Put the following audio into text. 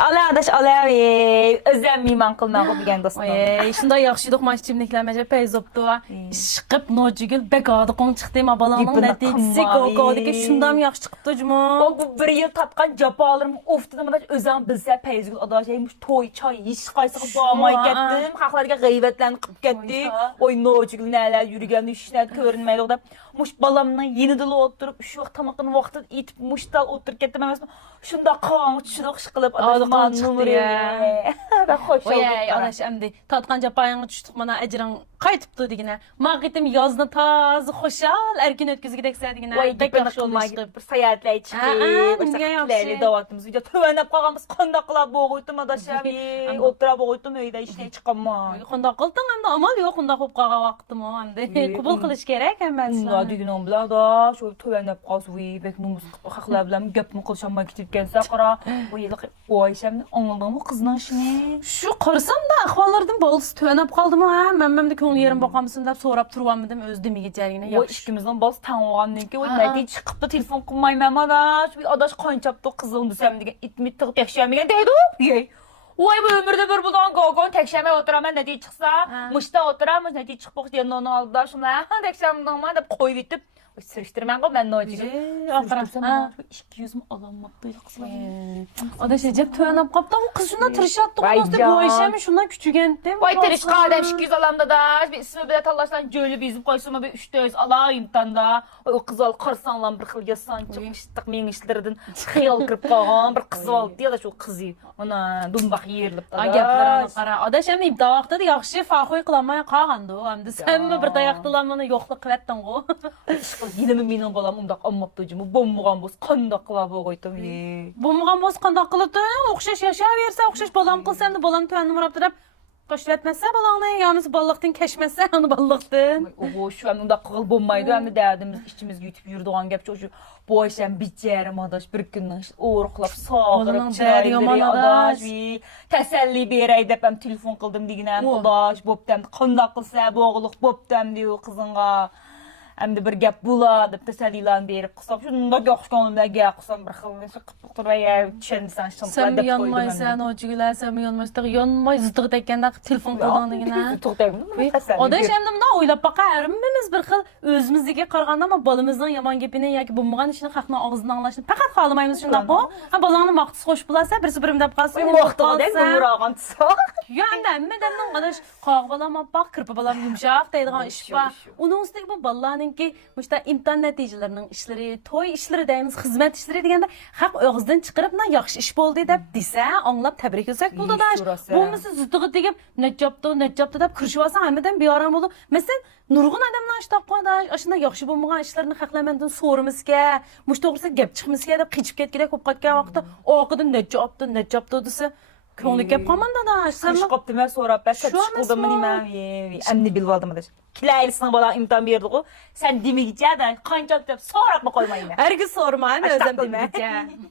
ala adaş ala özlem qılmağı degan dostum. Şunda yaxşıdıq maçimlikləməcə peyzopdu. Şıqıb nocugül bəqadı qon çıxdı ma balanın nəticəsi qoqodu şundam yaxşı çıxdı cuma. O bu bir yıl tatqan capalarım oftudan adaş özəm bilsə peyzül adaş yeymiş toy çay iş qaysı bağmay getdim. Xalqlarga qeybətlərini qıb getdi. Oy nocugül nələr yürügən işlər görünməli o da. Muş balamla yeni dili oturup şu tamaqın vaxtı itib muşdal oturup getdim əməs. Şunda qan çırıq şıqılıb adamın çıxdı ya. Və xoş oldu. Oy adaş əmdi tatqan japayını düşdük mana əcrin qayıtıbdı diginə. Maqitim yazını tazı xoşal erkin ötküzü gedək sədiyinə. Oy Bək yaxşı oldu çıxıb. Bir sayatla çıxdı. Davatımız video tövənəb qalğanımız qanda qılab boğuytum adaşam. Otura boğuytum öydə işlə çıxamma. Qanda qıldın əmdi amal yox qanda xob qağa vaxtım o əmdi. Qubul qılış gerek əməlsən. Digin bila da şu tövənəb qalsı bək numus xaqlar bilan gəpmi qılşanma kitib gəlsə qara. O yılıq o Ayşəmni anladınmı qızın işini? Şu qarısam da ahvallardan balısı tövənəb qaldım ha. Məmməm də könül yerim baxamısın da sorab turvam dedim özdüm gecərinə. O işimizdən bas tanığandan ki o nədi çıxıbdı telefon qılmayım da. Bir adaş qaynçapdı qızım desəm degan itmit tığıb təkşəməyən deydi. Yey. Oy bu ömürdə bir budan qoğun təkşəmə oturam mən nədi çıxsa, mışda oturam, nədi çıxıb deyən onu aldı da şuna. Təkşəmdən mən də qoyub itib sürüşdürmən qol mən nə olacaq? Axıram 200 mi alanmaqdı qızlar. Adaş Recep tövənəb qapdı. O qız şuna tırışatdı. O dostu bu işəmi şundan küçügəndi. Vay tırışqa adam 200 alamda da. Bir ismi belə tallaşdan gölü bizib qoysuma bir 300 alayım da. O qız al qarsanlan bir xil yasan çıxmışdıq men işlərdin. Xiyal qırıb qalğan bir qız aldı ya da şu qızı. Ona dumbaq yerilib da. Gəplərə qara. Adaş əmi ibdavaqda da yaxşı faxoy qılamaya qalğandı o. Əmdə sən bir dayaqdılanmını yoxluq qılətdin o. Yine menin balam undaq ammapdıcımı bommuğan boz qandaq qılab qoydum. Bommuğan boz qandaq qılıbdı. Oxşaş yaşa versə, oxşaş balam qılsam da balam tövənnüm vurabdırab. Qoşvetməsə balanı, yalnız ballıqdın keçməsə, onu ballıqdın. O şu an undaq qıl bommaydı. Hem de dərdimiz, işçimiz gütüb yurduğan gəp çocuğu. Bu ayşəm bitcərim adaş bir gündən uğruqlab sağırıb çayırı adaş. Təsəlli berəy dəpəm telefon qıldım diginəm adaş. Bobdəm qandaq qılsa boğuluq bobdəm diyor qızınğa. Hem de bir gap bula deb təsəllilan berib qısab. Şunda yaxşıqanımda gəl qısam bir xil qıpıq duraya düşənsən şunlar sən mi yanmaysan o cügülər, sən mi yanmaysan, yanmay zıdıq dəkəndə telefon qıldın diginə. Zıdıq dəkəndə. O da şimdi bunda oylab baxarımız bir xil özümüzdəki qarğanda amma balımızdan yaman gəpini yoki bulmağan işini xalqın ağzından anlaşın. Faqat xalamayımız şunda bu. Ha balanın vaxtı xoş bulasa birisi birimdə qalsın. Vaxtı da qurağan tutsa. Yəni məndən qardaş qaq balama bax, qırpı balam yumşaq deyilən iş var. Onun üstəgə bu balların ki, məşdə imtahan nəticələrinin işləri, toy işləri deyimiz, xidmət işləri deyəndə xalq ağızdan çıxırıb nə yaxşı iş oldu deyə desə, anlab təbrik etsək bu da. Bu məsəl zıdığı deyib nəcabdı deyə kırışvasan həmədən bir aram oldu. Məsələn, nurğun adamlar iştaq qoydaş, aşında yaxşı bulmağan işlərini xalqlarından sorumuzga, muş doğrusu gəp çıxmızga deyə qiçib getgidək qopqatgan vaxtda o aqıdan nəcabdı desə Könlü gep komanda da. Kış koptu ben sonra ben set çıkıldım mı neyim emni bilip aldım da. Kilaylisine bana imtihan verdik o. Sen dimi gideceğim de kancak sonra mı koymayın? Her gün sorma özlem dimi gideceğim.